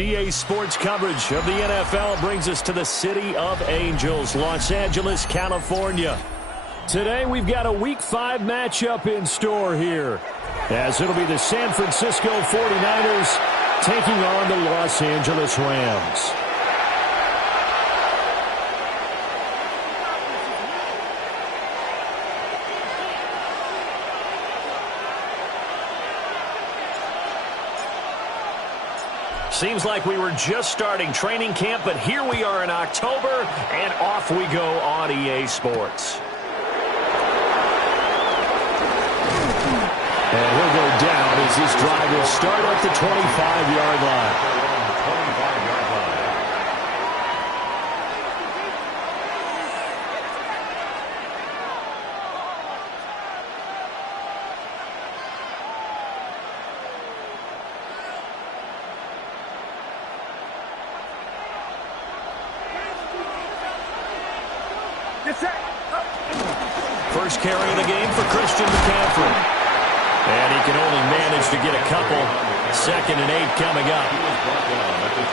EA Sports coverage of the NFL brings us to the City of Angels, Los Angeles, California. Today we've got a Week 5 matchup in store here, as it'll be the San Francisco 49ers taking on the Los Angeles Rams. Seems like we were just starting training camp, but here we are in October, and off we go on EA Sports. And he'll go down as this drive will start at the 25-yard line. First carry of the game for Christian McCaffrey. And he can only manage to get a couple. 2nd and 8 coming up.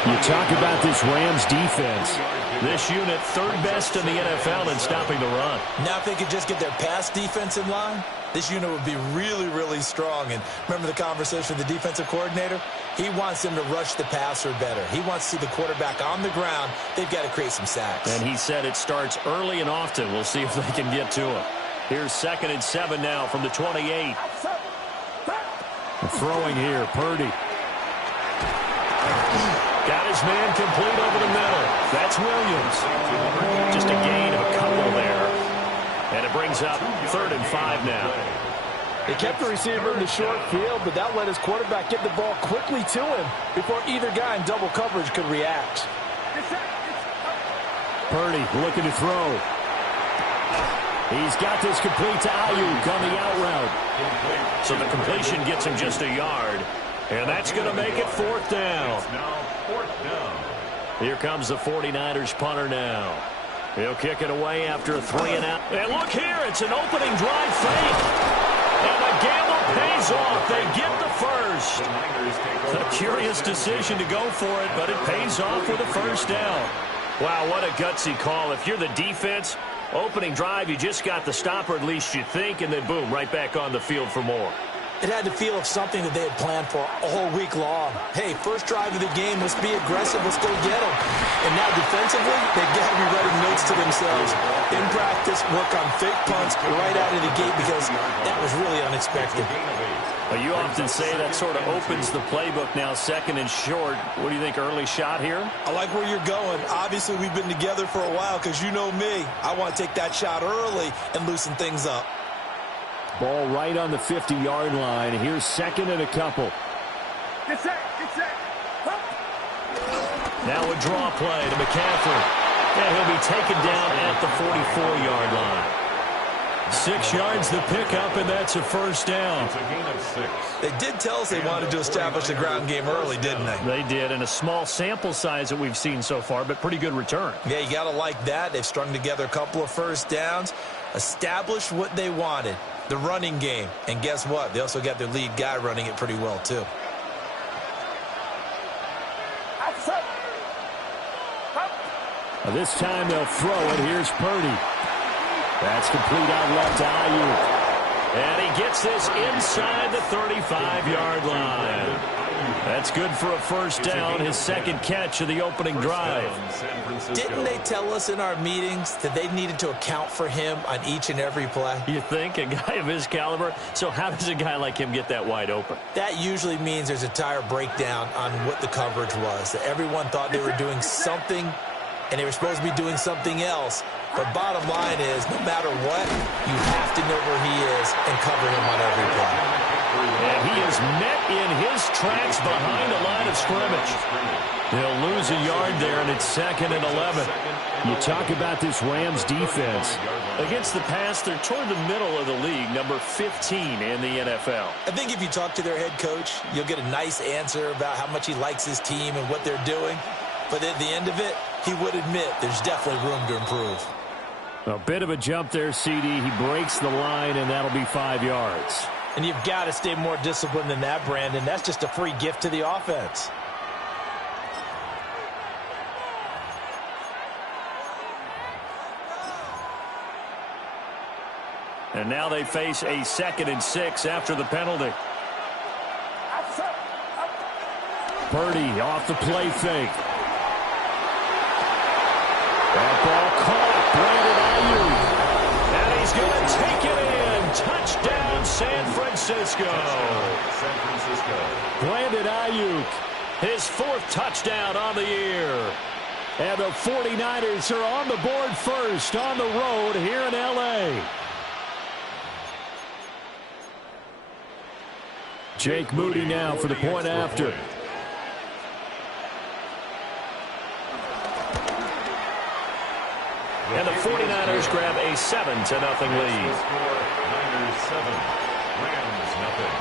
You talk about this Rams defense. This unit 3rd best in the NFL in stopping the run. Now if they could just get their pass defense in line, this unit would be really, really strong. And remember the conversation with the defensive coordinator? He wants them to rush the passer better. He wants to see the quarterback on the ground. They've got to create some sacks. And he said it starts early and often. We'll see if they can get to him. Here's 2nd and 7 now from the 28. Throwing here, Purdy. Got his man complete over the middle. That's Williams. Just a gain of a couple there. And it brings up 3rd and 5 now. They kept the receiver in the short field, but that let his quarterback get the ball quickly to him before either guy in double coverage could react. Purdy looking to throw. He's got this complete to Ayuk on the out route. So the completion gets him just a yard. And that's going to make it 4th down. Here comes the 49ers punter now. He'll kick it away after a 3 and out. And look here, it's an opening drive fake. And the gamble pays off. They get the first. A curious decision to go for it, but it pays off with a 1st down. Wow, what a gutsy call. If you're the defense, opening drive, you just got the stopper, at least you think, and then boom, right back on the field for more. It had the feel of something that they had planned for all week long. Hey, first drive of the game, let's be aggressive, let's go get them. And now defensively, they've got to be writing notes to themselves. In practice, work on fake punts right out of the gate because that was really unexpected. Well, you often say that sort of opens the playbook now, 2nd and short. What do you think, early shot here? I like where you're going. Obviously, we've been together for a while because you know me. I want to take that shot early and loosen things up. Ball right on the 50-yard line. Here's 2nd and a couple. Get set. Now a draw play to McCaffrey. And he'll be taken down at the 44-yard line. 6 yards the pickup, and that's a 1st down. It's a gain of 6. They did tell us they wanted to establish the ground game early, didn't they? They did, and a small sample size that we've seen so far, but pretty good return. Yeah, you got to like that. They've strung together a couple of 1st downs, established what they wanted, the running game. And guess what? They also got their lead guy running it pretty well, too. This time they'll throw it. Here's Purdy. That's complete out left to Ayuk. And he gets this inside the 35-yard line. That's good for a 1st down, his 2nd catch of the opening drive. Didn't they tell us in our meetings that they needed to account for him on each and every play? You think? A guy of his caliber? So how does a guy like him get that wide open? That usually means there's a tire breakdown on what the coverage was. That everyone thought they were doing something, and they were supposed to be doing something else. But bottom line is, no matter what, you have to know where he is and cover him on every play. And he is met in his tracks behind the line of scrimmage. They'll lose a yard there, and it's 2nd and 11. You talk about this Rams defense. Against the pass, they're toward the middle of the league, number 15 in the NFL. I think if you talk to their head coach, you'll get a nice answer about how much he likes his team and what they're doing. But at the end of it, he would admit there's definitely room to improve. A bit of a jump there, CD. He breaks the line, and that'll be 5 yards. And you've got to stay more disciplined than that, Brandon. That's just a free gift to the offense. And now they face a 2nd and 6 after the penalty. Purdy off the play fake. That ball caught. Brandon Ayuk. And he's going to take it in. Touchdown, San Francisco. Brandon Ayuk, his 4th touchdown on the year. And the 49ers are on the board first on the road here in L.A. Jake Moody now for the point after. And the 49ers grab a 7-0 lead. Niners 7, Rams nothing.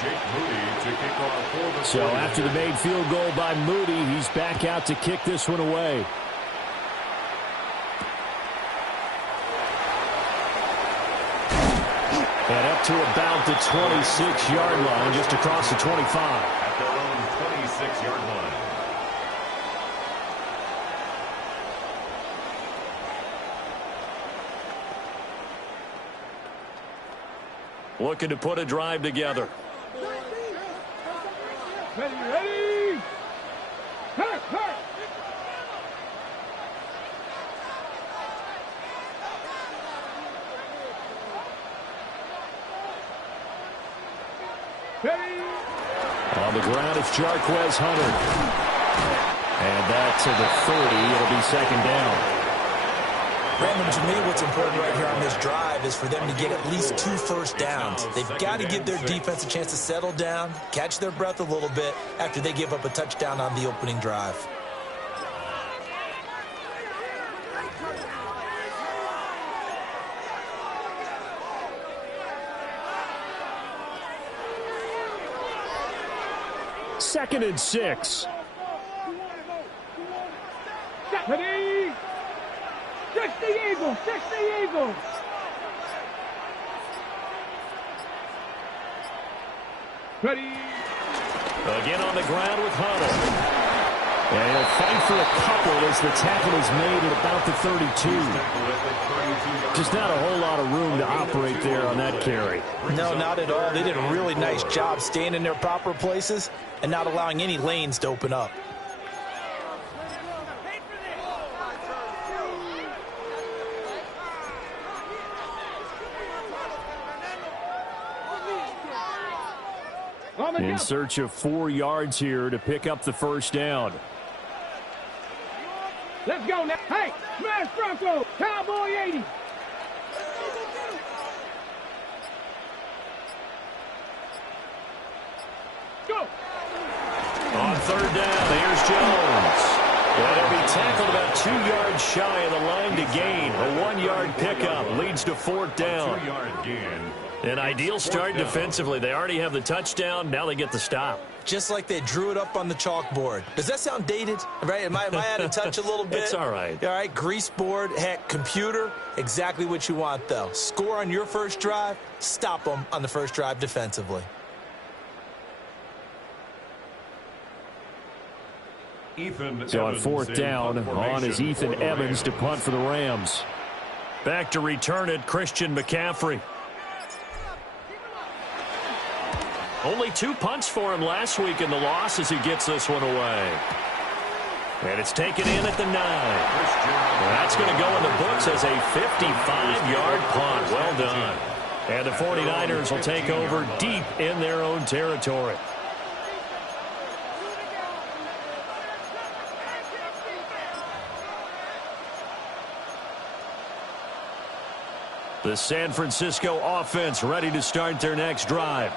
Jake Moody to kick off for the So after the made field goal by Moody, he's back out to kick this one away. And up to about the 26-yard line, just across the 25. At their own 26-yard line. Looking to put a drive together. Ready. Hurt. Ready. On the ground, it's Jarquez Hunter. And that to the 30. It'll be 2nd down. Brandon, to me, what's important right here on this drive is for them to get at least 2 first downs. They've got to give their defense a chance to settle down, catch their breath a little bit after they give up a touchdown on the opening drive. Second and 6. Ready. 60 Eagles. Ready. Again on the ground with Hunter. And he'll fight for a couple as the tackle is made at about the 32. Just not a whole lot of room to operate there on that carry. No, not at all. They did a really nice job staying in their proper places and not allowing any lanes to open up. In search of 4 yards here to pick up the first down. Let's go now. Hey, smash Bronco. Cowboy 80. Go. On 3rd down, here's Jones. And he'll be tackled about 2 yards shy of the line to gain. A 1-yard pickup leads to 4th down. 2-yard gain. An ideal start defensively. They already have the touchdown. Now they get the stop. Just like they drew it up on the chalkboard. Does that sound dated? Right? Am I out of touch a little bit? It's all right. All right, grease board, heck, computer, exactly what you want, though. Score on your first drive, stop them on the first drive defensively. So on 4th down, on is Ethan Evans to punt for the Rams. Back to return it, Christian McCaffrey. Only 2 punts for him last week in the loss as he gets this one away. And it's taken in at the 9. That's going to go in the books as a 55-yard punt. Well done. And the 49ers will take over deep in their own territory. The San Francisco offense ready to start their next drive.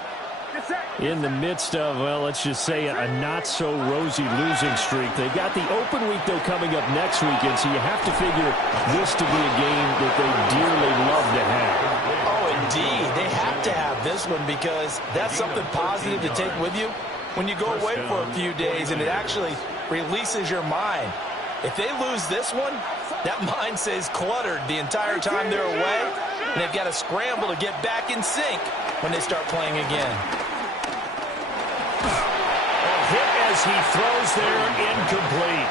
In the midst of, well, let's just say a not-so-rosy losing streak. They've got the open week, though, coming up next weekend, so you have to figure this to be a game that they dearly love to have. Oh, indeed. They have to have this one because that's something positive to take with you when you go away for a few days, and it actually releases your mind. If they lose this one, that mind stays cluttered the entire time they're away, and they've got to scramble to get back in sync when they start playing again. A hit as he throws there, incomplete.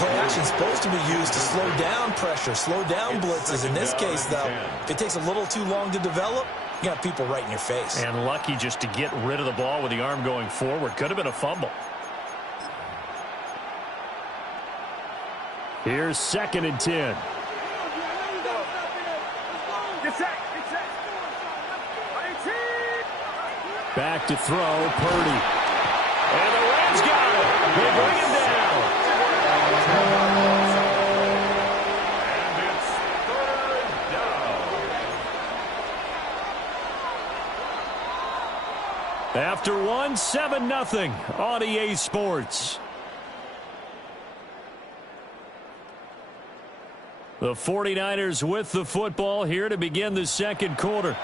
Class formation is supposed to be used to slow down pressure, slow down blitzes. In this case, though, if it takes a little too long to develop, you got people right in your face. And lucky just to get rid of the ball with the arm going forward. Could have been a fumble. Here's 2nd and 10. Back to throw, Purdy. And the Rams got it. They bring him down. And it's 3rd down. After one, 7-0 on EA Sports. The 49ers with the football here to begin the second quarter,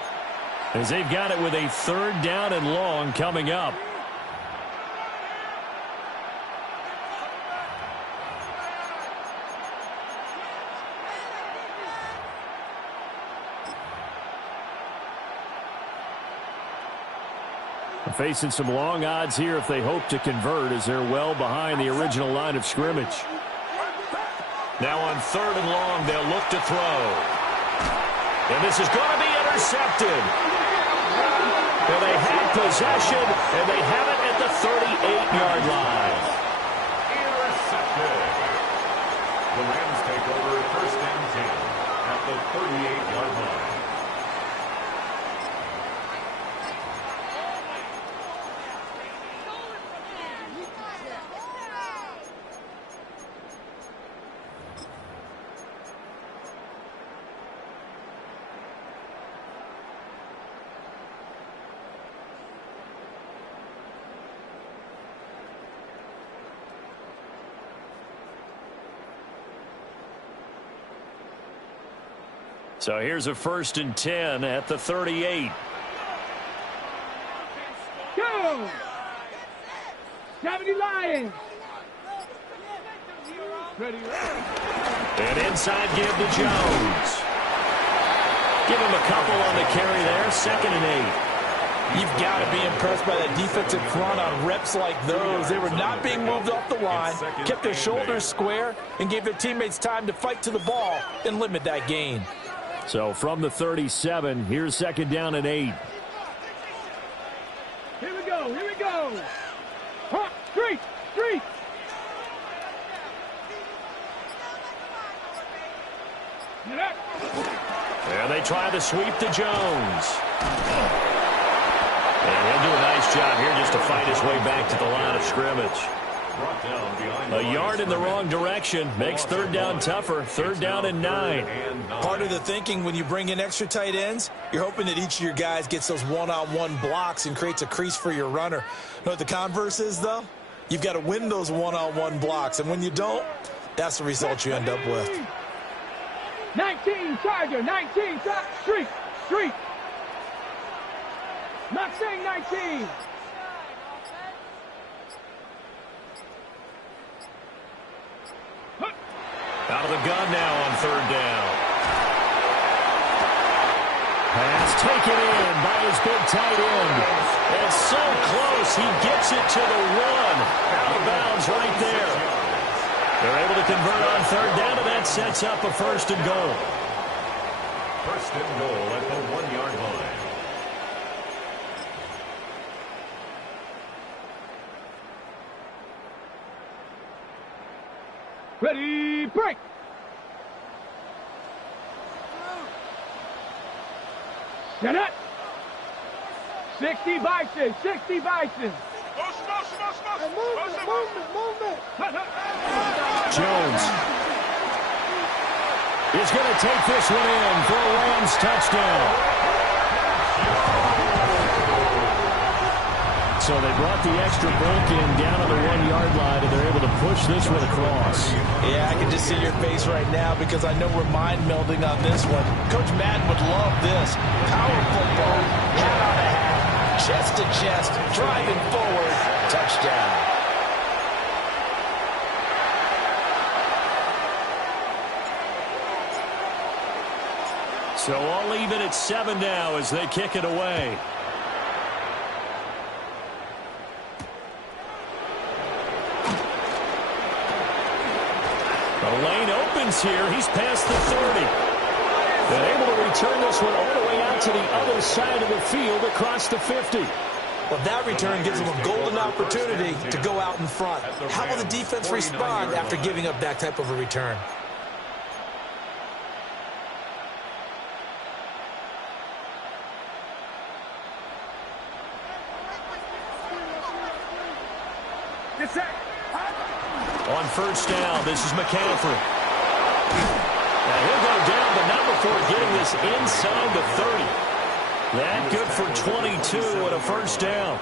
as they've got it with a 3rd down and long coming up. Facing some long odds here if they hope to convert, as they're well behind the original line of scrimmage. Now on 3rd and long, they'll look to throw. And this is going to be intercepted. And they had possession, and they have it at the 38-yard line. Intercepted. The Rams take over 1st and 10 at the 38-yard line. So here's a 1st and 10 at the 38. Go! 70 Lions! Ready. And inside give to Jones. Give him a couple on the carry there. 2nd and 8. You've got to be impressed by that defensive front on reps like those. They were not being moved off the line, kept their shoulders square, and gave their teammates time to fight to the ball and limit that gain. So from the 37, here's 2nd down and 8. Here we go, here we go. Huh, street, street. And they try to sweep to Jones. And he'll do a nice job here just to fight his way back to the line of scrimmage. A yard in the wrong direction makes 3rd down tougher. 3rd down and 9. Part of the thinking when you bring in extra tight ends, you're hoping that each of your guys gets those one-on-one blocks and creates a crease for your runner. You know what the converse is, though? You've got to win those one-on-one blocks, and when you don't, that's the result you end up with. 19 Charger, 19 street, street. Not saying 19. Out of the gun now on 3rd down. Pass taken in by his big tight end. And so close, he gets it to the 1. Out of bounds right there. They're able to convert on 3rd down, and that sets up a 1st and goal. 1st and goal at the 1-yard line. Ready, break. Set up. 60 Bison, 60 Bison. Movement. Jones is going to take this one in for a Rams touchdown. So they brought the extra bulk in down on the 1-yard line, and they're able to push this one across. Yeah, I can just see your face right now because I know we're mind melding on this one. Coach Madden would love this. Power football, hat on a hat, chest to chest, driving forward, touchdown. So all even at 7 now as they kick it away. The lane opens here. He's past the 30. And able to return this one all the way out to the other side of the field across the 50. Well, that return gives them a golden opportunity to go out in front. How will the defense respond after giving up that type of a return? On first down, this is McCaffrey. Now he'll go down, but not before getting this inside the 30. That good for 22 and a first down.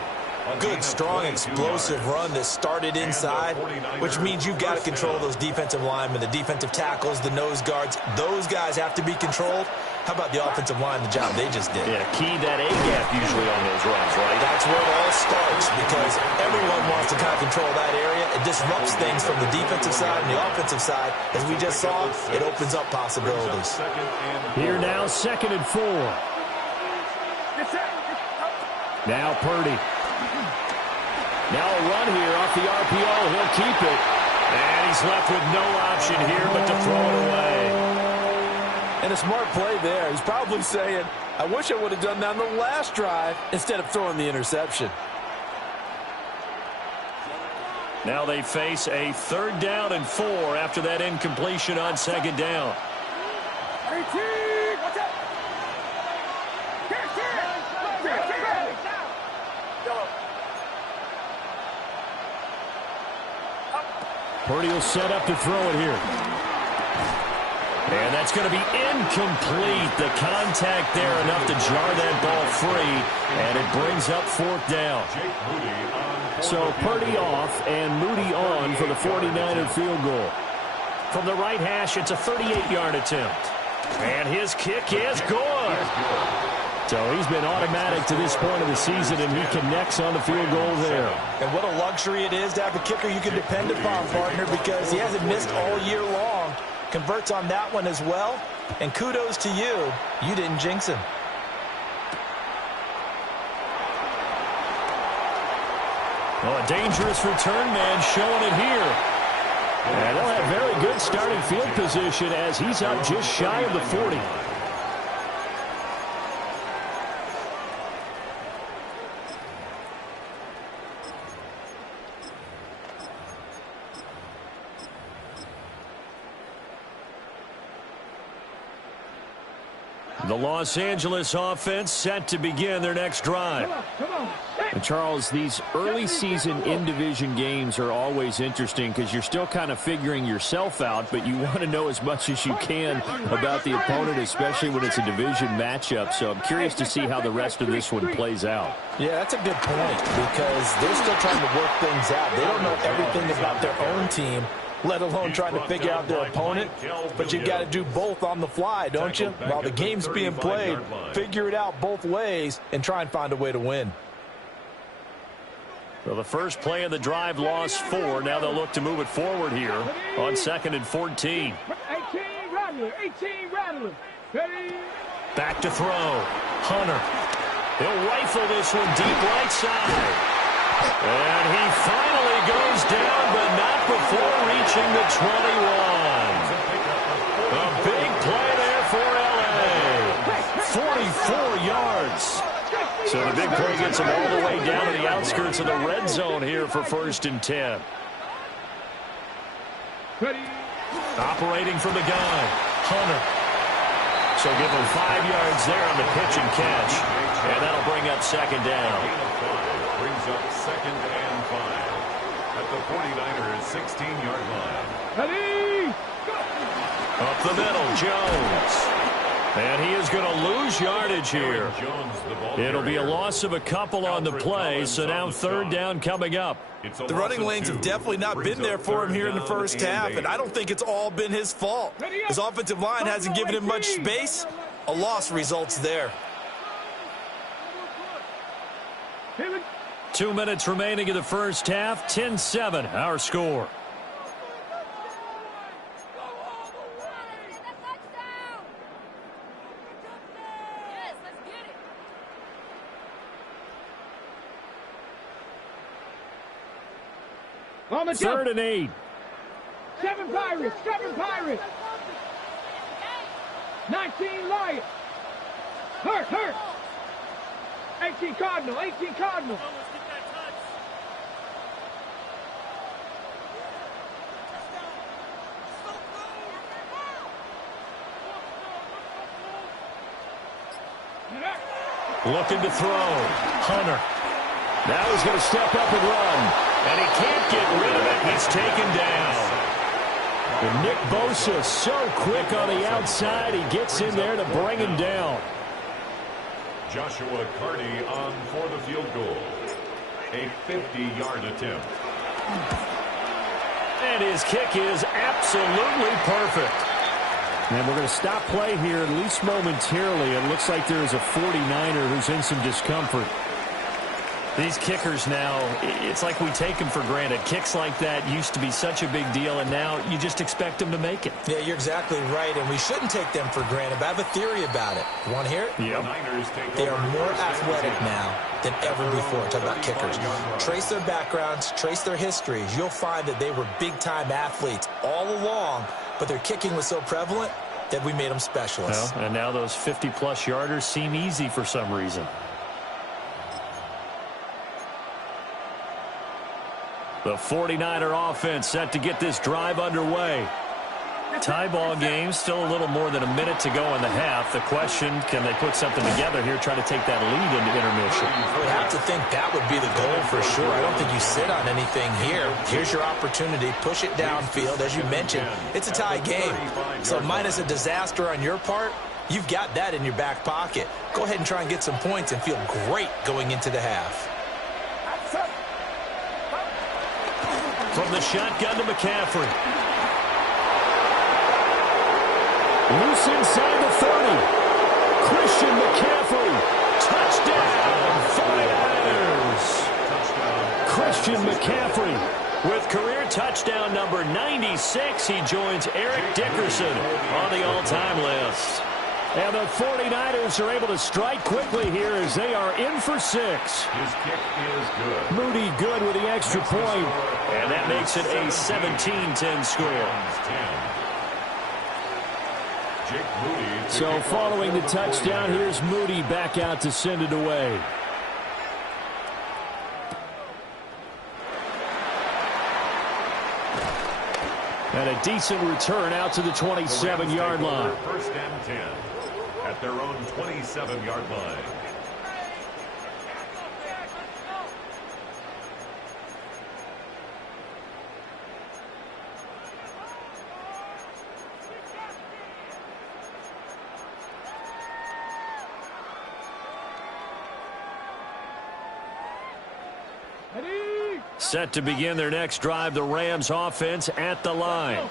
Good, strong, explosive run that started inside, which means you've got to control those defensive linemen, the defensive tackles, the nose guards. Those guys have to be controlled. How about the offensive line, the job they just did? Yeah, key that A-gap usually on those runs, right? That's where it all starts because everyone wants to kind of control that area. It disrupts things from the defensive side and the offensive side. As we just saw, it opens up possibilities. Here now, 2nd and 4. Now Purdy. Now a run here off the RPO. He'll keep it. And he's left with no option here but to throw it away. And a smart play there. He's probably saying, I wish I would have done that on the last drive instead of throwing the interception. Now they face a 3rd down and 4 after that incompletion on 2nd down. Purdy will set up to throw it here. And that's going to be incomplete. The contact there enough to jar that ball free. And it brings up 4th down. So Purdy off and Moody on for the 49er field goal. From the right hash, it's a 38-yard attempt. And his kick is good. So he's been automatic to this point of the season, and he connects on the field goal there. And what a luxury it is to have a kicker you can depend upon, partner, because he hasn't missed all year long. Converts on that one as well. And kudos to you. You didn't jinx him. Well, a dangerous return man showing it here. And they'll have very good starting field position as he's up just shy of the 40. The Los Angeles offense set to begin their next drive. And Charles, these early season in-division games are always interesting because you're still kind of figuring yourself out, but you want to know as much as you can about the opponent, especially when it's a division matchup. So I'm curious to see how the rest of this one plays out. Yeah, that's a good point because they're still trying to work things out. They don't know everything about their own team, let alone trying to figure out their opponent. But you've got to do both on the fly, don't you? While the game's being played, figure it out both ways and try and find a way to win. Well, the first play of the drive lost 4. Now they'll look to move it forward here on 2nd and 14. 18 Rattler. Back to throw. Hunter. He'll rifle this one deep right side. And he finally goes down, but not before reaching the 21. A big play there for L.A. 44 yards. So the big play gets him all the way down to the outskirts of the red zone here for 1st and 10. Operating from the gun, Hunter. So give him 5 yards there on the pitch and catch. And that'll bring up 2nd down. Brings up 2nd and 5 at the 49ers 16-yard line. Up the middle, Jones. And he is going to lose yardage here. It'll be a loss of a couple on the play, so now 3rd down coming up. The running lanes have definitely not been there for him here in the first half, and I don't think it's all been his fault. His offensive line hasn't given him much space. A loss results there. 2 minutes remaining in the first half. 10-7, our score. On the 3rd and 8. 7 Pirates. 7 Pirates. 19 Lions. Hurt. 18 Cardinal. 18 Cardinal. Looking to throw. Hunter. Now he's going to step up and run. And he can't get rid of it. He's taken down. And Nick Bosa so quick on the outside. He gets in there to bring him down. Joshua Carty on for the field goal. A 50-yard attempt. And his kick is absolutely perfect. And we're going to stop play here, at least momentarily. It looks like there is a 49er who's in some discomfort. These kickers now, it's like we take them for granted. Kicks like that used to be such a big deal, and now you just expect them to make it. Yeah, you're exactly right, and we shouldn't take them for granted, but I have a theory about it. You want to hear it? Yep. They are more athletic now than ever before. Talk about kickers. Trace their backgrounds, trace their histories. You'll find that they were big-time athletes all along, but their kicking was so prevalent that we made them specialists. Well, and now those 50-plus yarders seem easy for some reason. The 49er offense set to get this drive underway. Tie ball game, still a little more than a minute to go in the half. The question, can they put something together here, try to take that lead into intermission? I would have to think that would be the goal for sure. I don't think you sit on anything here. Here's your opportunity. Push it downfield. As you mentioned, it's a tie game. So minus a disaster on your part, you've got that in your back pocket. Go ahead and try and get some points and feel great going into the half. From the shotgun to McCaffrey. Loose inside the 30. Christian McCaffrey. Touchdown, 49ers. Christian McCaffrey. With career touchdown number 96, he joins Eric Dickerson on the all-time list. And the 49ers are able to strike quickly here as they are in for 6. His kick is good. Moody good with the extra point. And that makes it a 17-10 score. So following the touchdown, here's Moody back out to send it away. And a decent return out to the 27-yard line. First and 10 at their own 27-yard line. Set to begin their next drive, the Rams offense at the line.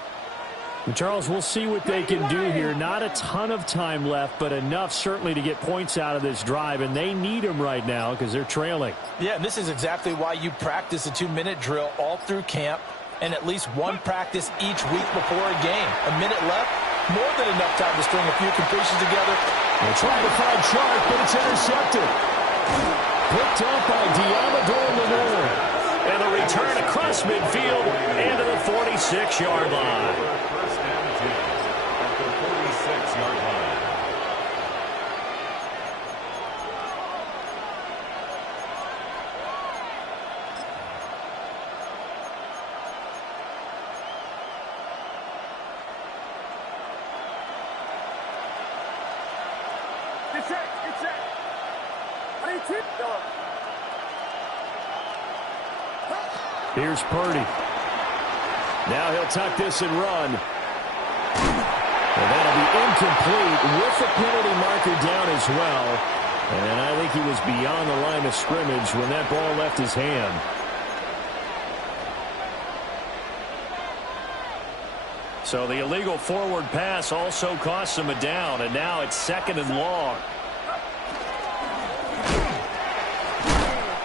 Charles, we'll see what they can do here. Not a ton of time left, but enough certainly to get points out of this drive, and they need them right now because they're trailing. Yeah, and this is exactly why you practice a 2-minute drill all through camp and at least one practice each week before a game. A minute left, more than enough time to string a few completions together. They're trying to find Chark, but it's intercepted. Picked up by Diamador Lenore. And a return across midfield into the 46-yard line. First and 10 at the 46-yard line. It's it. I need to go. Here's Purdy. Now he'll tuck this and run. And that'll be incomplete with the penalty marker down as well. And I think he was beyond the line of scrimmage when that ball left his hand. So the illegal forward pass also costs him a down, and now it's 2nd and long.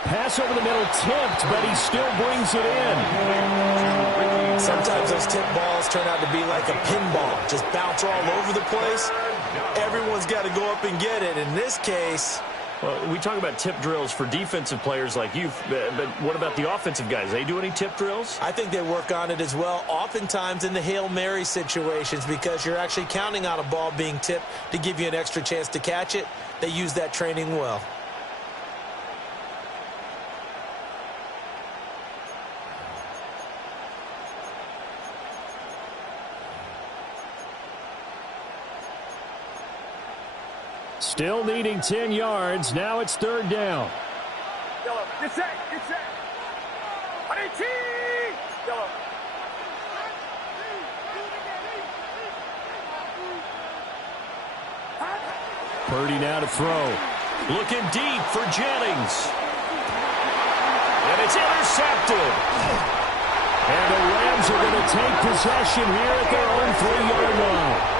Pass over the middle tipped, but he still brings it in. Sometimes those tip balls turn out to be like a pinball. Just bounce all over the place. Everyone's got to go up and get it. In this case, Well, we talk about tip drills for defensive players like you, but what about the offensive guys? They do any tip drills? I think they work on it as well, oftentimes in the Hail Mary situations, because you're actually counting on a ball being tipped to give you an extra chance to catch it. They use that training well. Still needing 10 yards. Now it's third down. Yellow, get set, get set. Yellow. Purdy now to throw. Looking deep for Jennings. And it's intercepted. And the Rams are going to take possession here at their own 3-yard line.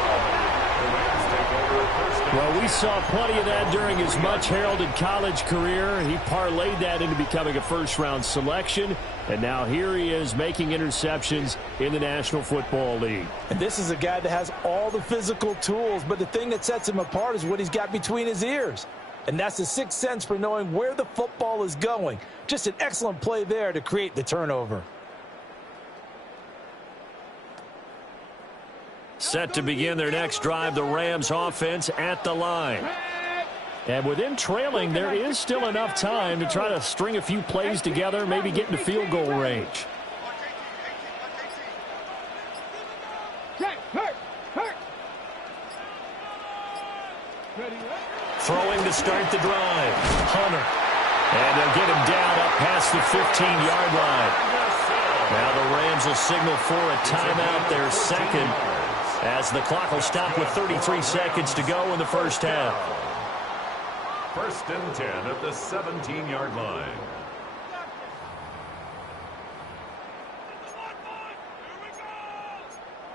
Well, we saw plenty of that during his much-heralded college career. He parlayed that into becoming a first-round selection, and now here he is making interceptions in the National Football League. And this is a guy that has all the physical tools, but the thing that sets him apart is what he's got between his ears. And that's the sixth sense for knowing where the football is going. Just an excellent play there to create the turnover. Set to begin their next drive, the Rams offense at the line. And with them trailing, there is still enough time to try to string a few plays together, maybe get into field goal range. Throwing to start the drive. Hunter. And they'll get him down up past the 15-yard line. Now the Rams will signal for a timeout, their second, as the clock will stop with 33 seconds to go in the first half. First and 10 at the 17-yard line.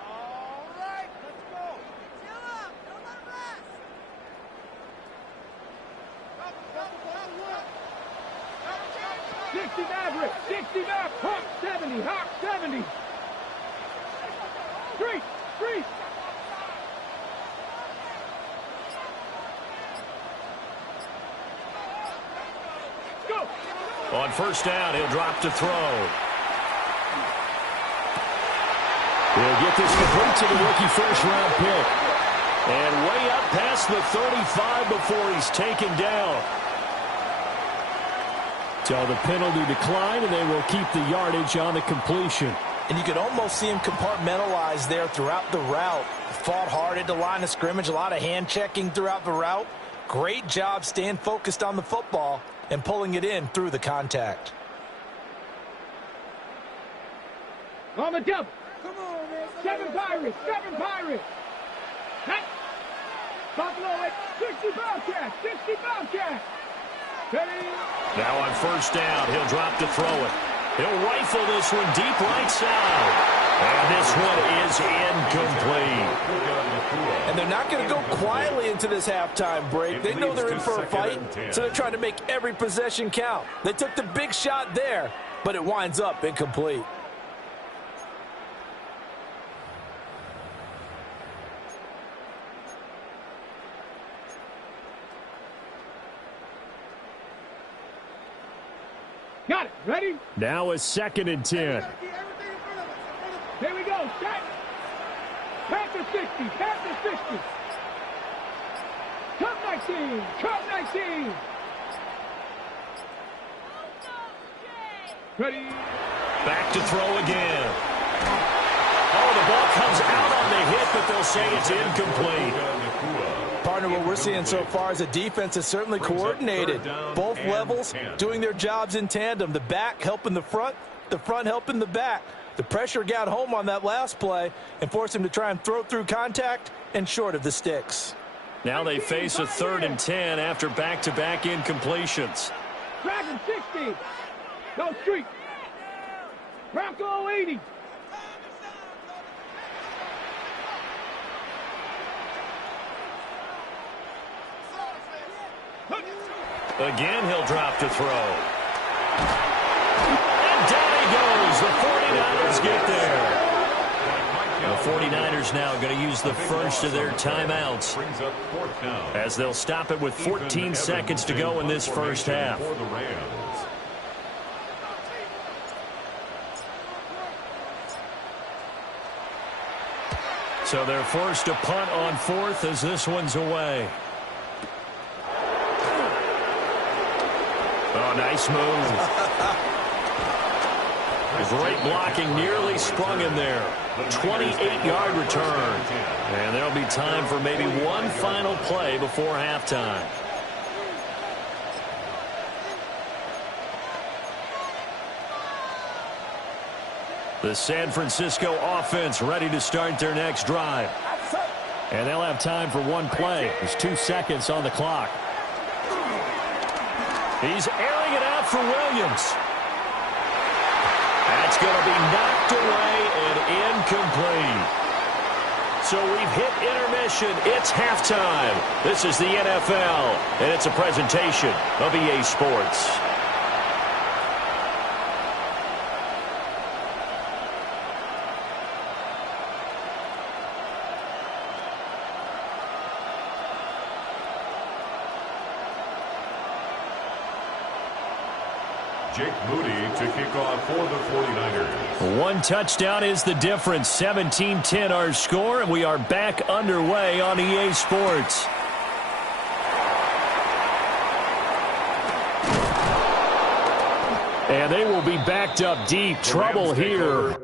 All right, let's go. Chill out. Don't let him rest. 60 Maverick, 60 Maverick, Hawk 70, Hawk 70. Street. Go. On first down, he'll drop to throw. He'll get this complete to the rookie first-round pick. And way up past the 35 before he's taken down. So the penalty decline, and they will keep the yardage on the completion. And you could almost see him compartmentalize there throughout the route. Fought hard at the line of scrimmage, a lot of hand checking throughout the route. Great job staying focused on the football and pulling it in through the contact. On the double. Come on, man. 7 Pirates, 7 Pirates. Hey. Buffalo, 60 Bobcats, 60 Bobcats. Ready? Now on first down, he'll drop to throw it. He'll rifle this one deep right side. And this one is incomplete. And they're not going to go quietly into this halftime break. They know they're in for a fight, so they're trying to make every possession count. They took the big shot there, but it winds up incomplete. Got it. Ready? Now is 2nd and 10. Here we go. Set. Pass to 60. Pass to 60. Come 19. Come 19. Ready? Back to throw again. Oh, the ball comes out on the hit, but they'll say it's incomplete. Partner, what we're seeing so far is a defense that's certainly coordinated. Both levels doing their jobs in tandem. The back helping the front helping the back. The pressure got home on that last play and forced him to try and throw through contact and short of the sticks. Now they face a 3rd and 10 after back-to-back incompletions. Dragon 60. No street. Bronco 80. Again, he'll drop to throw. And down he goes. The 49ers get there. The 49ers now going to use the first of their timeouts Brings up fourth down. as they'll stop it with 14 seconds to go in this first half. For the Rams. So they're forced to punt on fourth as this one's away. Oh, nice move. Great blocking, nearly sprung him there. 28-yard return. And there'll be time for maybe one final play before halftime. The San Francisco offense ready to start their next drive. And they'll have time for one play. There's 2 seconds on the clock. He's airing it out for Williams. That's going to be knocked away and incomplete. So we've hit intermission. It's halftime. This is the NFL, and it's a presentation of EA Sports. Jake Moody to kick off for the 49ers. One touchdown is the difference. 17-10 our score, and we are back underway on EA Sports. And they will be backed up deep. Trouble here.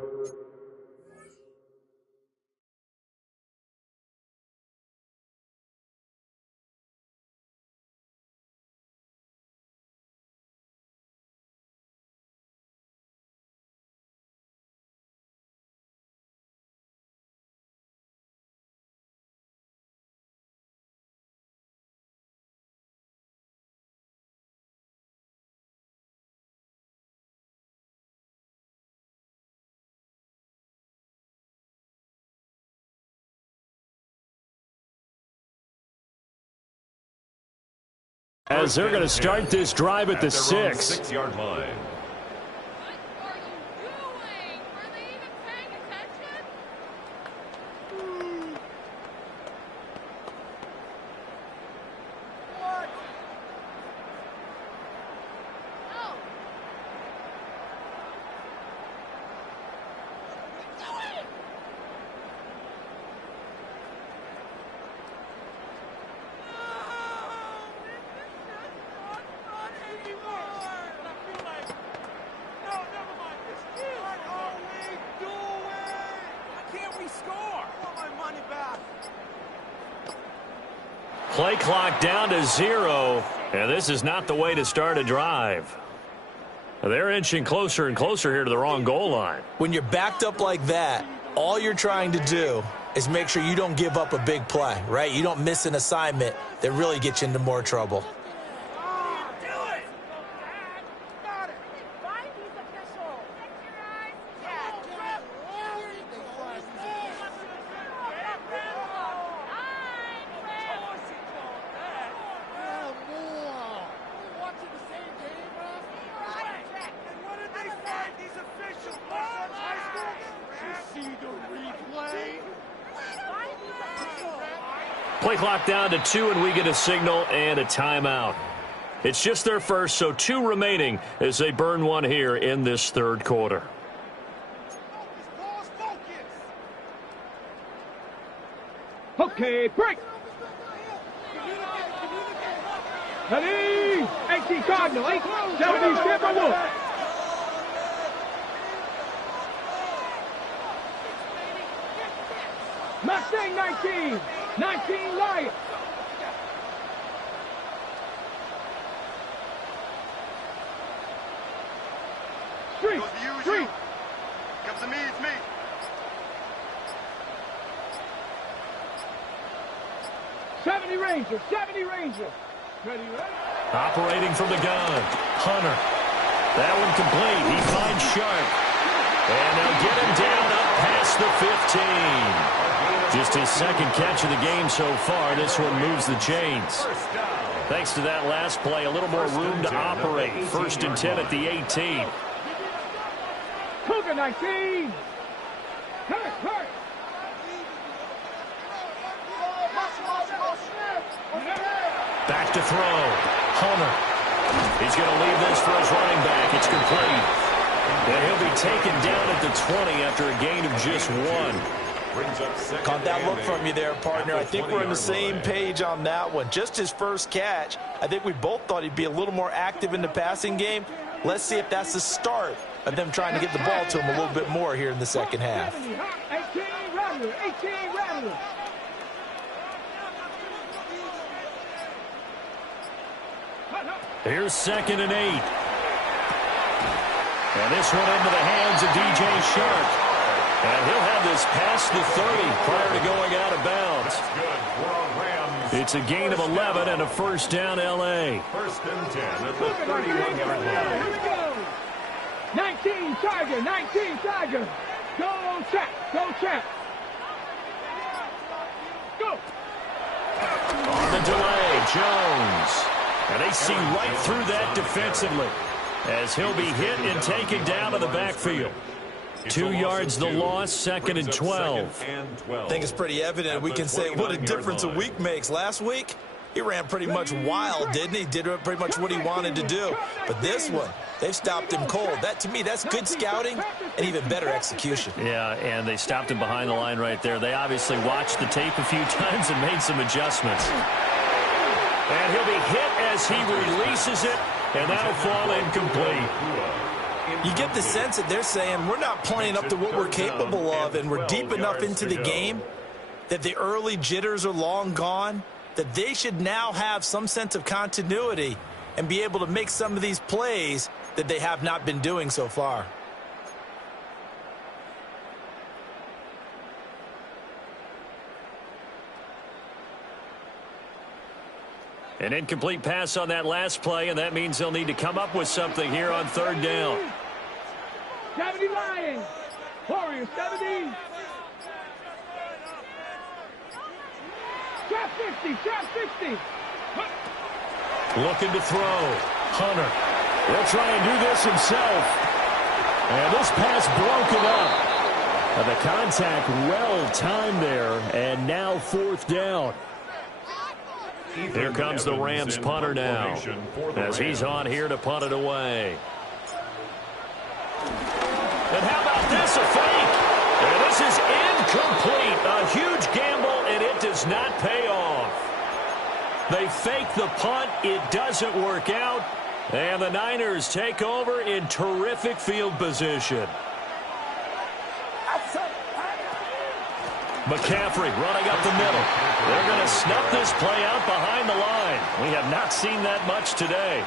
As they're going to start this drive at the 6. 6-yard line. Play clock down to 0, and this is not the way to start a drive. They're inching closer and closer here to the wrong goal line. When you're backed up like that, all you're trying to do is make sure you don't give up a big play, right? You don't miss an assignment that really gets you into more trouble. Play clock down to 2, and we get a signal and a timeout. It's just their first, so 2 remaining as they burn one here in this third quarter. Okay, break. Ready? 18 Cardinal, 70 Timberwolves. Mustang 19, 19 Lions. Street, street. Comes to me, it's me. '70 Rangers, 70 Rangers. Ready, ready? Operating from the gun, Hunter. That one complete. He finds Sharp. And they'll get him down up past the 15. Just his second catch of the game so far. This one moves the chains. Thanks to that last play, a little more room to operate. 1st and 10 at the 18. Cougar 19. Hurt, hurt. Back to throw. Hunter. He's going to leave this for his running back. It's complete. And he'll be taken down at the 20 after a gain of just 1. Caught that look from you there, partner. I think we're on the same page on that one. Just his first catch. I think we both thought he'd be a little more active in the passing game. Let's see if that's the start of them trying to get the ball to him a little bit more here in the second half. 18 Rattler, 18 Rattler. Here's 2nd and 8. And this one into the hands of DJ Shark. And he'll have this past the 30 prior to going out of bounds. It's a gain of 11 and a first down, L.A. First and 10 at the 31-yard line. Here we go. 19 Tiger, 19 Tiger. Go check, go check. Go. On the delay, Jones. And they see right through that defensively as he'll be hit and taken down to the backfield. 2 yards the loss, 2nd and 12. I think it's pretty evident. We can say what a difference a week makes. Last week, he ran pretty much wild, didn't he? Did pretty much what he wanted to do. But this one, they've stopped him cold. That, to me, that's good scouting and even better execution. Yeah, and they stopped him behind the line right there. They obviously watched the tape a few times and made some adjustments. And he'll be hit as he releases it, and that'll fall incomplete. You get the sense that they're saying we're not playing up to what we're capable of, and we're deep enough into the game that the early jitters are long gone, that they should now have some sense of continuity and be able to make some of these plays that they have not been doing so far. An incomplete pass on that last play, and that means they'll need to come up with something here on 3rd down. 70 Lions. Warriors, 70. Trap 50, trap 50. Looking to throw. Hunter. He'll try and do this himself. And this pass broken up. And the contact well timed there, and now 4th down. Here comes the Rams punter now as he's on here to punt it away. And how about this, a fake? And this is incomplete. A huge gamble, and it does not pay off. They fake the punt. It doesn't work out. And the Niners take over in terrific field position. McCaffrey running up the middle. They're going to snuff this play out behind the line. We have not seen that much today.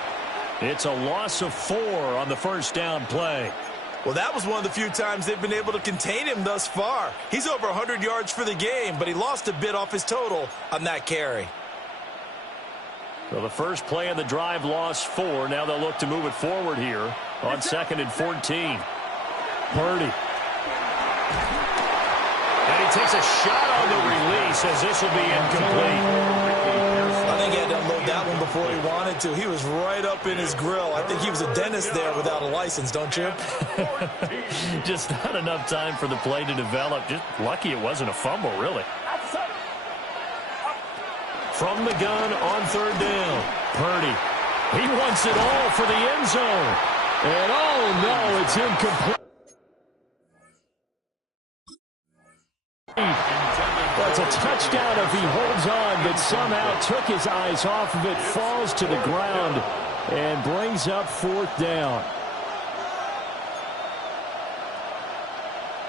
It's a loss of 4 on the first down play. Well, that was one of the few times they've been able to contain him thus far. He's over 100 yards for the game, but he lost a bit off his total on that carry. So the first play of the drive lost 4. Now they'll look to move it forward here on 2nd and 14. Purdy. And he takes a shot on the release as this will be incomplete. I think he had to unload that one before he wanted to. He was right up in his grill. I think he was a dentist there without a license, don't you? Just not enough time for the play to develop. Just lucky it wasn't a fumble, really. From the gun on 3rd down. Purdy. He wants it all for the end zone. And oh no, it's incomplete. That's a touchdown if he holds on, but somehow took his eyes off of it, falls to the ground, and brings up 4th down.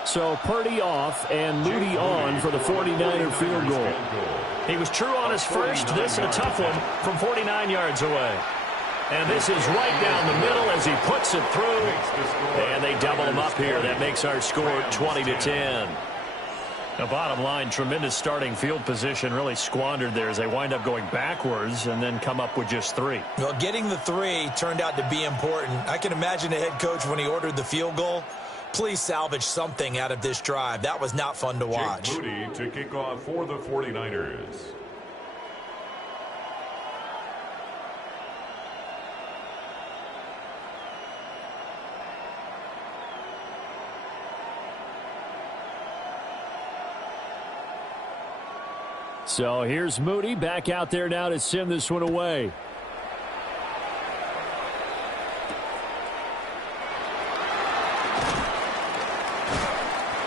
So Purdy off and Moody on for the 49er field goal. He was true on his first. This a tough one from 49 yards away. And this is right down the middle as he puts it through. And they double him up here. That makes our score 20-10. The bottom line, tremendous starting field position, really squandered there as they wind up going backwards and then come up with just 3. Well, getting the 3 turned out to be important. I can imagine the head coach when he ordered the field goal. Please salvage something out of this drive. That was not fun to watch. Jake Moody to kick off for the 49ers. So here's Moody back out there now to send this one away.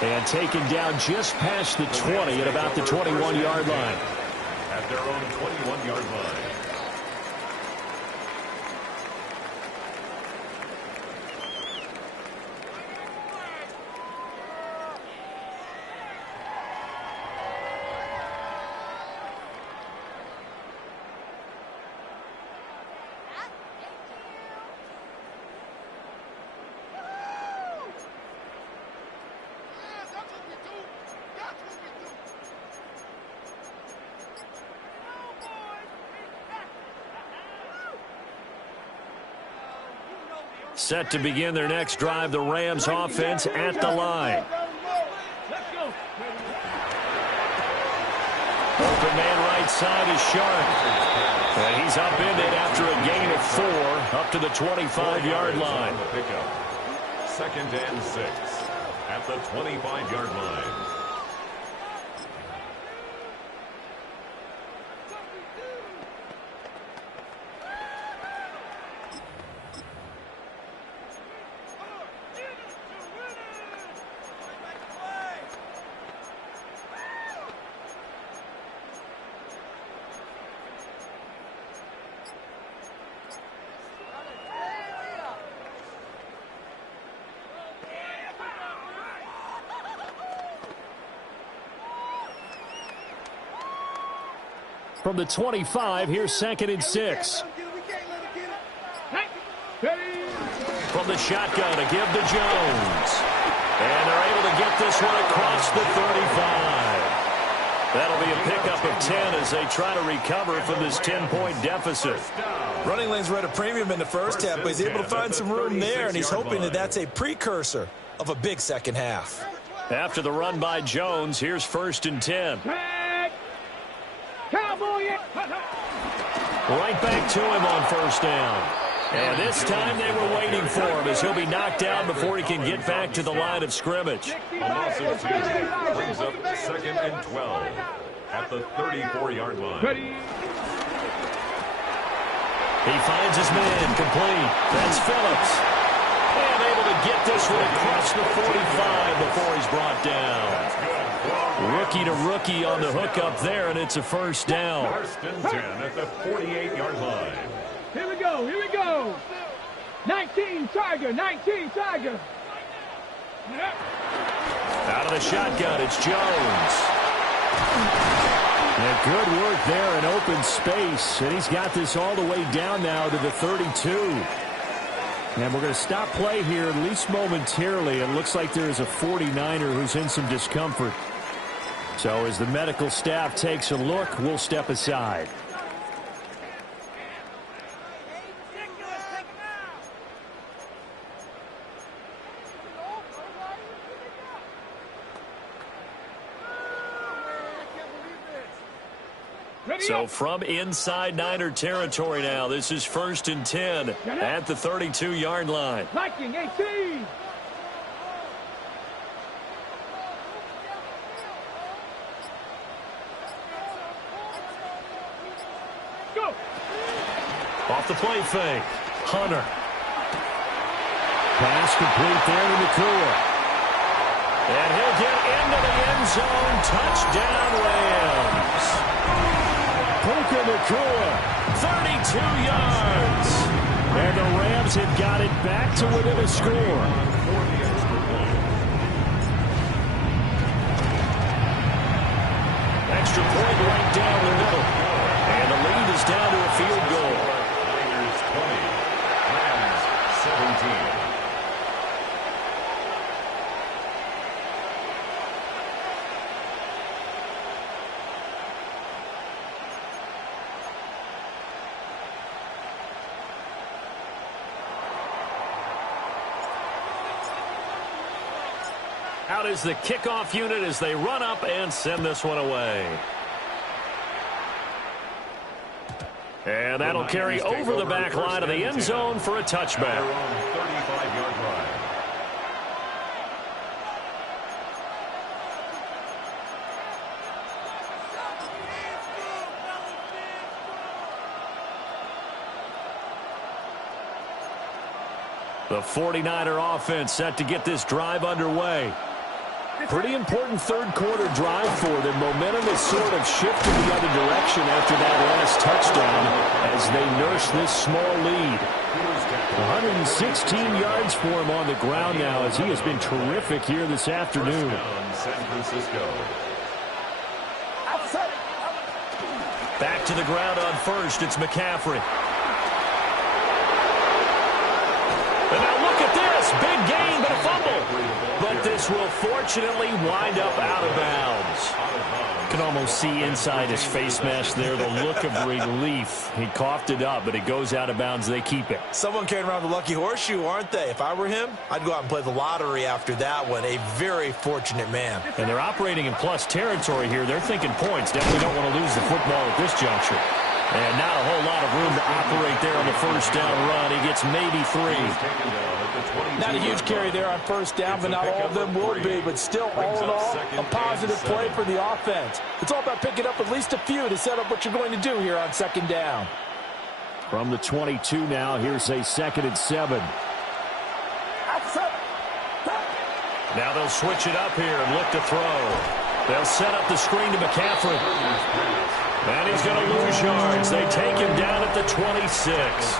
And taken down just past the 20 at about the 21-yard line. At their own 21-yard line. Set to begin their next drive, the Rams offense at the line. Open man right side is Sharp. And he's upended after a gain of 4 up to the 25-yard line. Second and 6 at the 25-yard line. From the 25, here's second and 6. From the shotgun to give to Jones. And they're able to get this one across the 35. That'll be a pickup of 10 as they try to recover from this 10-point deficit. Running lanes were at a premium in the first half, but he's able to find some room there, and he's hoping that that's a precursor of a big second half. After the run by Jones, here's first and 10. Right back to him on first down. And this time they were waiting for him as he'll be knocked down before he can get back to the line of scrimmage. A loss of 2 brings up second and 12 at the 34-yard line. He finds his man complete. That's Phillips. And able to get this one across the 45 before he's brought down. Rookie to rookie on the hook up there, and it's a first down. First and 10 at the 48-yard line. Here we go, here we go. 19 Tiger, 19 Tiger. Out of the shotgun, it's Jones. And good work there in open space, and he's got this all the way down now to the 32. And we're going to stop play here, at least momentarily. It looks like there is a 49er who's in some discomfort. So as the medical staff takes a look, we'll step aside. So from inside Niner territory now, this is first and 10 at the 32-yard line. Viking 18. Go. Off the play fake. Hunter. Pass complete there to Nakua. And he'll get into the end zone. Touchdown Rams. Puka Nakua, 32 yards. And the Rams have got it back to within a score. Extra point right down the middle. And the lead is down to a field goal. Niners 20, Rams 17. Out is the kickoff unit as they run up and send this one away. And that'll carry over the back line of the end zone for a touchback. 35-yard line. The 49er offense set to get this drive underway. Pretty important third quarter drive for them. Momentum has sort of shifted the other direction after that last touchdown as they nurse this small lead. 116 yards for him on the ground now as he has been terrific here this afternoon. San Francisco. Back to the ground on first. It's McCaffrey. And now look at this. Big gain, but a fumble. But this will fortunately wind up out of bounds. You can almost see inside his face mask there the look of relief. He coughed it up, but it goes out of bounds. They keep it. Someone carrying around the lucky horseshoe, aren't they? If I were him, I'd go out and play the lottery after that one. A very fortunate man. And they're operating in plus territory here. They're thinking points. Definitely don't want to lose the football at this juncture. And not a whole lot of room to operate there on the first down run. He gets maybe 3. Not a huge carry there on first down, but not all of them will be. But still, all in all, a positive play for the offense. It's all about picking up at least a few to set up what you're going to do here on second down. From the 22 now, here's a 2nd and 7. Now they'll switch it up here and look to throw. They'll set up the screen to McCaffrey. And he's going to lose yards. They take him down at the 26.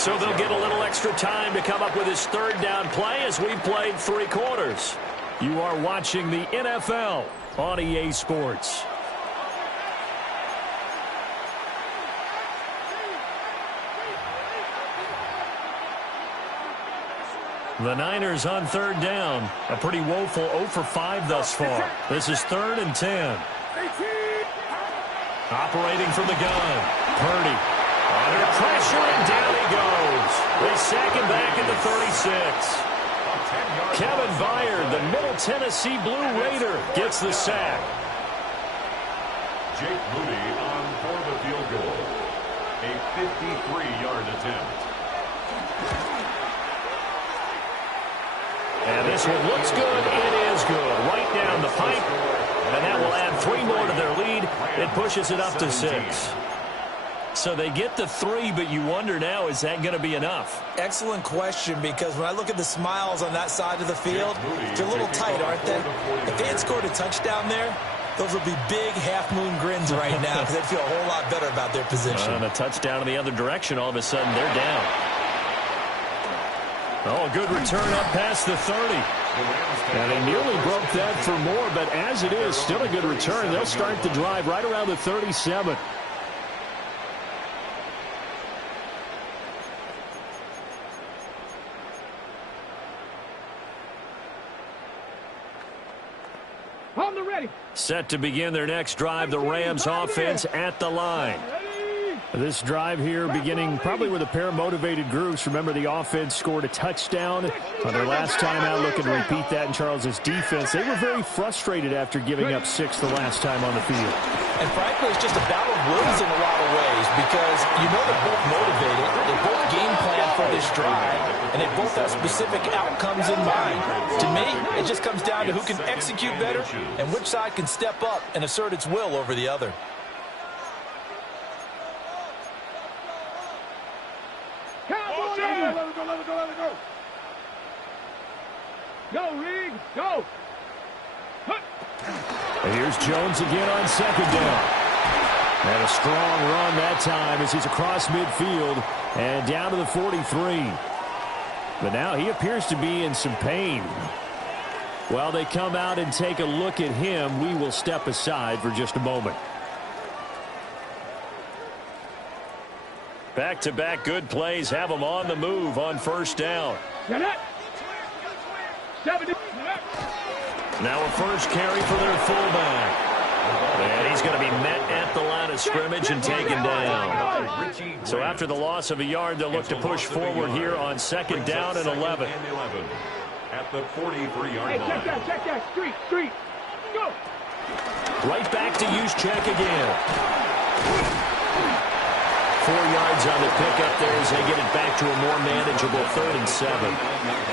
So they'll get a little extra time to come up with his third down play as we've played 3 quarters. You are watching the NFL on EA Sports. The Niners on third down. A pretty woeful 0 for 5 thus far. This is 3rd and 10. Operating from the gun. Purdy. Under pressure, and down he goes. They sack him back at the 36. Kevin Byard, the Middle Tennessee Blue Raider, gets the sack. Jake Moody on for the field goal. A 53-yard attempt. And this one looks good. It is good. Right down the pipe. And that will add 3 more to their lead. It pushes it up to 6. So they get the 3, but you wonder now, is that going to be enough? Excellent question, because when I look at the smiles on that side of the field, they're a little tight, aren't they? If they had scored a touchdown there, those would be big half-moon grins right now because they'd feel a whole lot better about their position. And a touchdown in the other direction, all of a sudden they're down. Oh, a good return up past the 30. And they nearly broke that for more, but as it is, still a good return. They'll start the drive right around the 37. On the ready. Set to begin their next drive, the Rams offense at the line. This drive here beginning probably with a pair of motivated groups. Remember, the offense scored a touchdown on their last time out. Looking to repeat that in Charles's defense. They were very frustrated after giving up 6 the last time on the field. And frankly, it's just a battle of wills in a lot of ways because you know they're both motivated. They both game plan for this drive, and they both have specific outcomes in mind. To me, it just comes down to who can execute better and which side can step up and assert its will over the other. Go, Reed, go. And here's Jones again on second down. And a strong run that time as he's across midfield and down to the 43. But now he appears to be in some pain. While they come out and take a look at him, we will step aside for just a moment. Back-to-back good plays have them on the move on first down. Now a first carry for their fullback. And he's going to be met at the line of scrimmage and taken down. So after the loss of a yard, they'll look to push forward here on second down and 11. At the 43-yard line. Check that. Street. Go. Right back to Juszczyk again. 4 yards on the pickup there as they get it back to a more manageable 3rd and 7.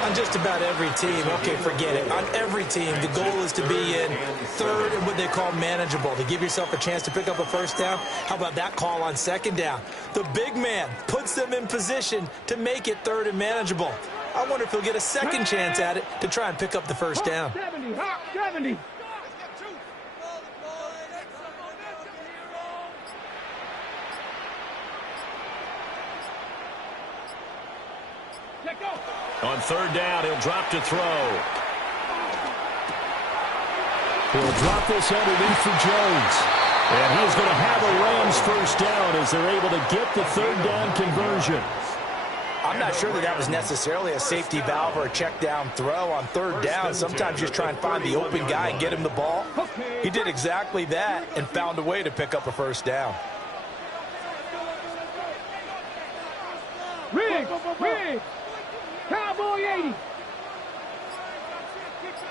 On just about every team, okay, forget it. On every team, the goal is to be in 3rd and what they call manageable, to give yourself a chance to pick up a first down. How about that call on second down? The big man puts them in position to make it 3rd and manageable. I wonder if he'll get a second chance at it to try and pick up the first down. 70, 70. On third down, he'll drop to throw. He'll drop this underneath for Jones. And he's going to have a Rams first down as they're able to get the third down conversion. I'm not sure that was necessarily a safety valve or a check down throw on third down. Sometimes you just try and find the open guy and get him the ball. He did exactly that and found a way to pick up a first down. Riggs. Cowboy 80.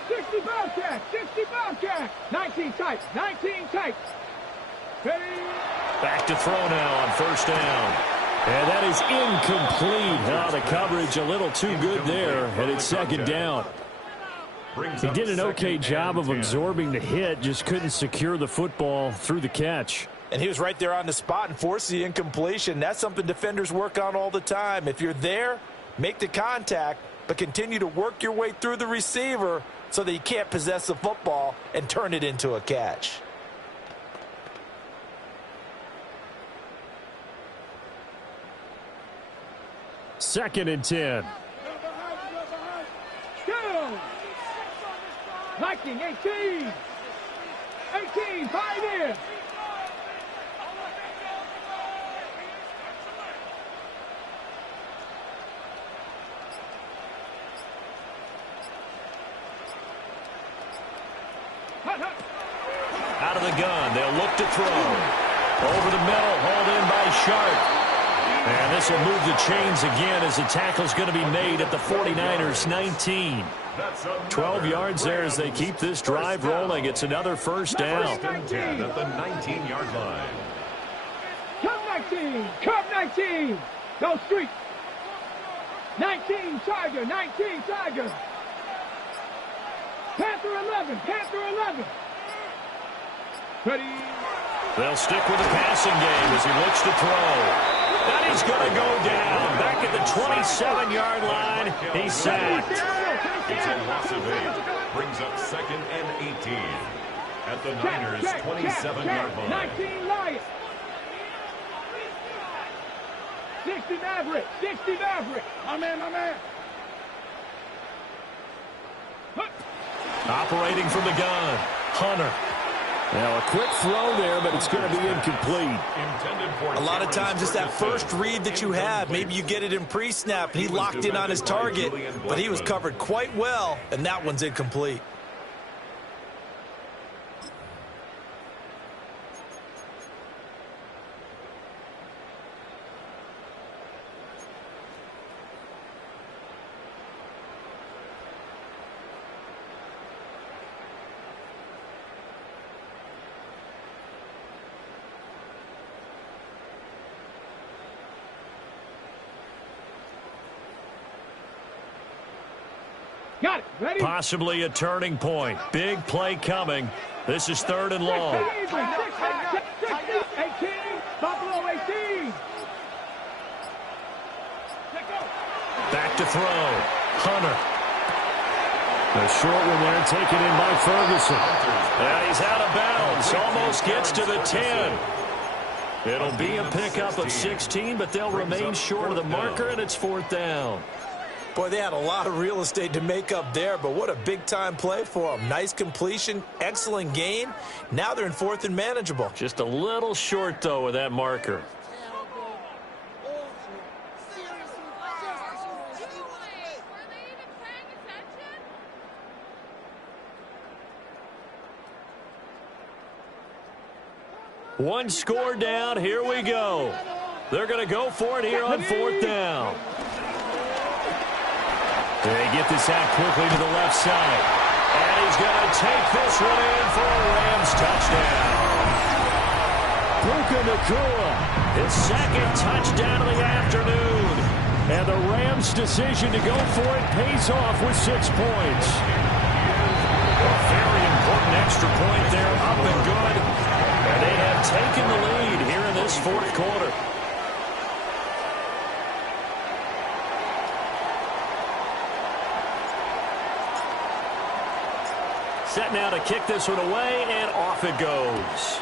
60 Bobcat. 19 tight. Ready. Back to throw now on first down. And that is incomplete. Oh, the coverage a little too good there, and it's second down. He did an okay job of absorbing the hit, just couldn't secure the football through the catch. And he was right there on the spot and forced the incompletion. That's something defenders work on all the time. If you're there, make the contact, but continue to work your way through the receiver so that you can't possess the football and turn it into a catch. Second and 10. Go. Viking 18. 5 in. Out of the gun, they'll look to throw. Over the middle, hauled in by Sharp. And this will move the chains again as the tackle's going to be made at the 49ers 19. 12 yards there as they keep this drive rolling. It's another first down. 10 at the 19-yard line. Come 19. Go street. 19 Tiger. Panther 11. Ready. They'll stick with the passing game as he looks to throw. And he's going to go down. Back at the 27-yard line. He's sacked. It's a loss of 8. Brings up second and 18. At the Niners' 27-yard line. 19 Lions. 60 Maverick. My man. Operating from the gun, Hunter. Now, a quick throw there, but it's going to be incomplete. A lot of times it's that first read that you have. Maybe you get it in pre-snap, and he locked in on his target, but he was covered quite well, and that one's incomplete. Got it. Ready? Possibly a turning point. Big play coming. This is third and long. 18. Buffalo 18. Back to throw. Hunter. The short one there taken in by Ferguson. And he's out of bounds. Almost gets to the 10. It'll be a pickup of 16, but they'll remain short of the marker, and it's fourth down. Boy, they had a lot of real estate to make up there, but what a big-time play for them. Nice completion, excellent gain. Now they're in fourth and manageable. Just a little short, though, with that marker. One score down. Here we go. They're going to go for it here on fourth down. They get this out quickly to the left side. And he's going to take this one in for a Rams touchdown. Puka Nacua, his second touchdown of the afternoon. And the Rams' decision to go for it pays off with 6 points. A very important extra point there, up and good. And they have taken the lead here in this fourth quarter. Set now to kick this one away, and off it goes.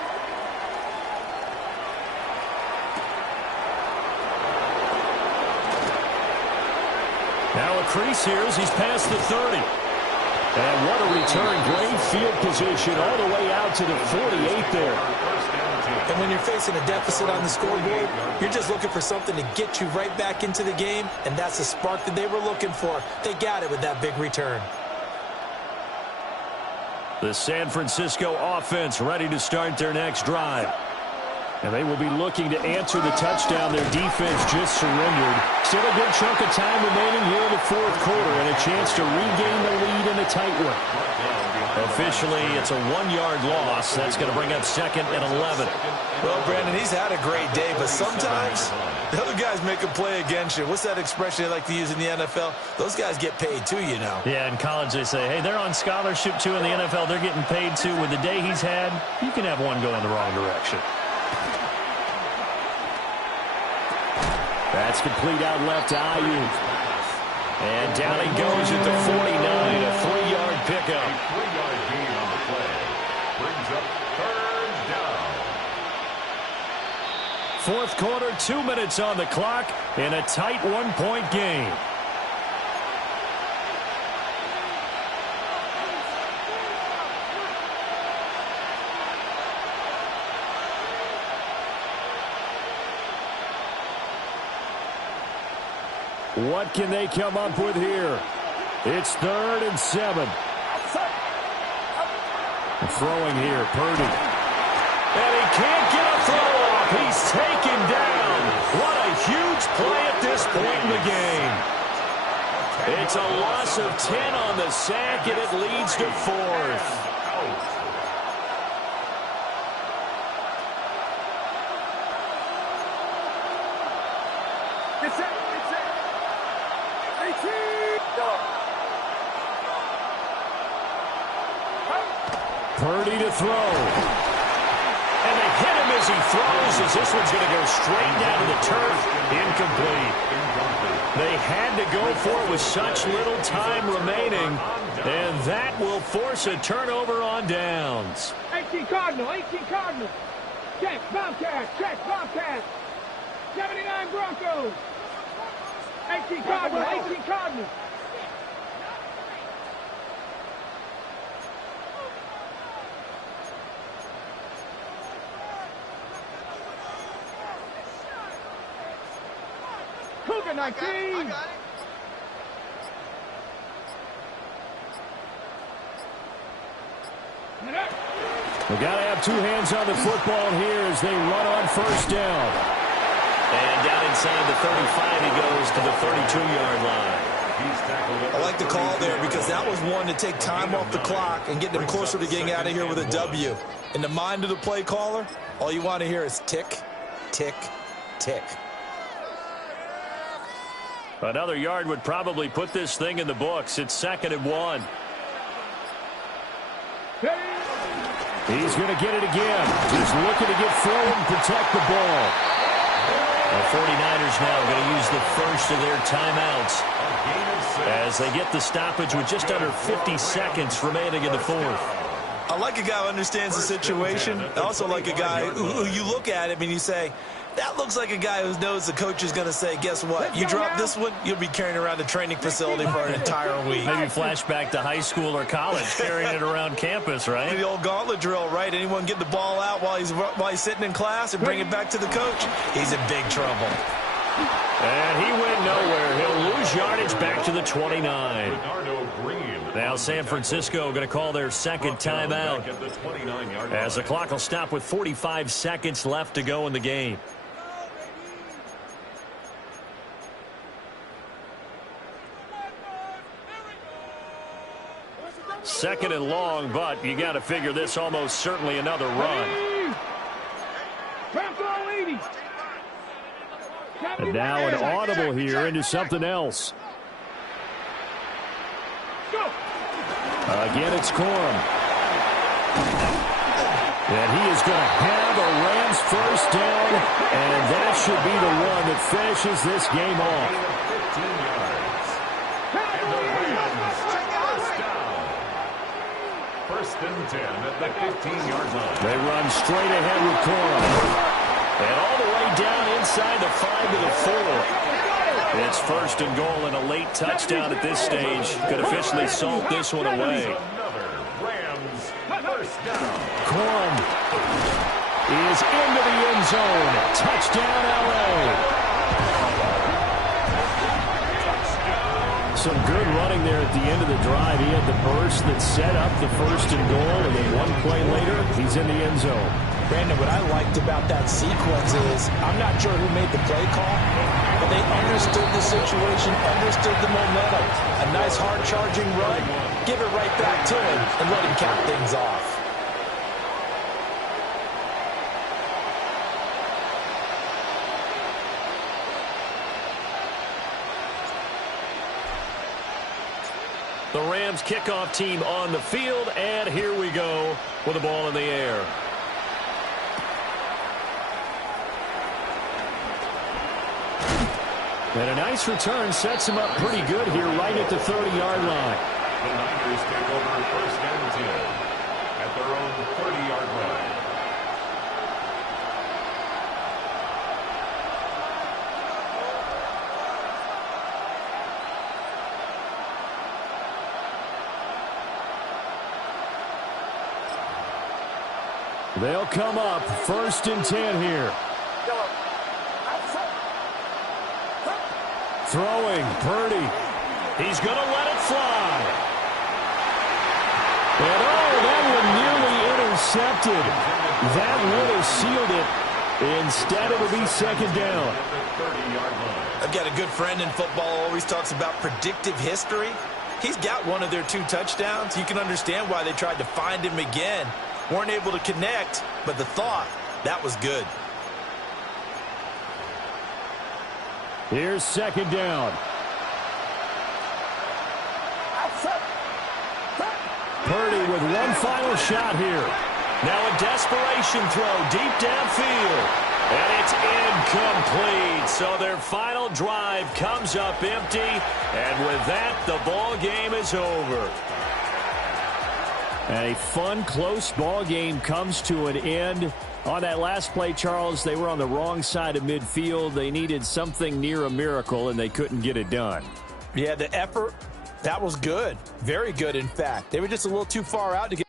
Now a crease here as he's past the 30. And what a return. Great field position all the way out to the 48 there. And when you're facing a deficit on the scoreboard, you're just looking for something to get you right back into the game, and that's the spark that they were looking for. They got it with that big return. The San Francisco offense ready to start their next drive. And they will be looking to answer the touchdown their defense just surrendered. Still a good chunk of time remaining here in the fourth quarter and a chance to regain the lead in a tight one. Officially, it's a 1-yard loss. That's going to bring up 2nd and 11. Well, Brandon, he's had a great day, but sometimes the other guys make a play against you. What's that expression they like to use in the NFL? Those guys get paid too, you know. Yeah, in college they say, hey, they're on scholarship too. In the NFL, they're getting paid too. With the day he's had, you can have one go in the wrong direction. That's complete out left to Ayuk. And down he goes at the 49, a 3-yard pickup. A 3-yard gain on the play. Brings up 3rd down. Fourth quarter, 2 minutes on the clock in a tight 1-point game. What can they come up with here? It's 3rd and 7. Throwing here, Purdy. And he can't get a throw off. He's taken down. What a huge play at this point in the game. It's a loss of 10 on the sack, and it leads to 4th. Purdy to throw. And they hit him as he throws, as this one's going to go straight down to the turf. Incomplete. They had to go for it with such little time remaining, and that will force a turnover on downs. 18 Cardinal, 18 Cardinal. Check, Bobcat, check, Bobcat. 79 Broncos. 18 Cardinal, 18 Cardinal. Cougar 19. I got it. We got to have 2 hands on the football here as they run on 1st down. And down inside the 35, he goes to the 32-yard line. I like the call there because that was one to take time off the clock and get them closer to getting out of here with a W. In the mind of the play caller, all you want to hear is tick, tick, tick. Another yard would probably put this thing in the books. It's 2nd and 1. He's going to get it again. Just looking to get forward and protect the ball. The 49ers now going to use the first of their timeouts as they get the stoppage with just under 50 seconds remaining in the fourth. I like a guy who understands the situation. I also like a guy who you look at him and you say, that looks like a guy who knows the coach is going to say, guess what? You drop this one, you'll be carrying around the training facility for an entire week. Maybe flashback to high school or college, carrying it around campus, right? The old gauntlet drill, right? Anyone get the ball out while he's sitting in class and bring it back to the coach? He's in big trouble. And he went nowhere. He'll lose yardage back to the 29. Now San Francisco going to call their 2nd timeout as the clock will stop with 45 seconds left to go in the game. Second and long, but you got to figure this almost certainly another run. And now an audible here into something else. Again, it's Corum. And he is going to have a Rams first down, and that should be the one that finishes this game off. First and 10 at the 15-yard line. They run straight ahead with Corum. And all the way down inside the 5 to the 4. It's first and goal and a late touchdown at this stage. Could officially salt this one away. Another Rams first down. Corum is into the end zone. Touchdown, L.A. Some good running there at the end of the drive. He had the burst that set up the first and goal, and then one play later, he's in the end zone. Brandon, what I liked about that sequence is I'm not sure who made the play call, but they understood the situation, understood the momentum. A nice hard-charging run, give it right back to him, and let him cap things off. The Rams kickoff team on the field, and here we go with the ball in the air. And a nice return sets him up pretty good here right at the 30-yard line. The Niners take over first and 10 at their own 30-yard line. They'll come up first and 10 here. Throwing, Purdy. He's going to let it fly. And that one nearly intercepted. That would have sealed it. Instead, it'll be second down. I've got a good friend in football, always talks about predictive history. He's got one of their 2 touchdowns. You can understand why they tried to find him again. Weren't able to connect, but the thought, that was good. Here's second down. Purdy with one final shot here. Now a desperation throw deep downfield. And it's incomplete. So their final drive comes up empty. And with that, the ball game is over. And a fun, close ball game comes to an end. On that last play, Charles, they were on the wrong side of midfield. They needed something near a miracle, and they couldn't get it done. Yeah, the effort, that was good. Very good, in fact. They were just a little too far out to get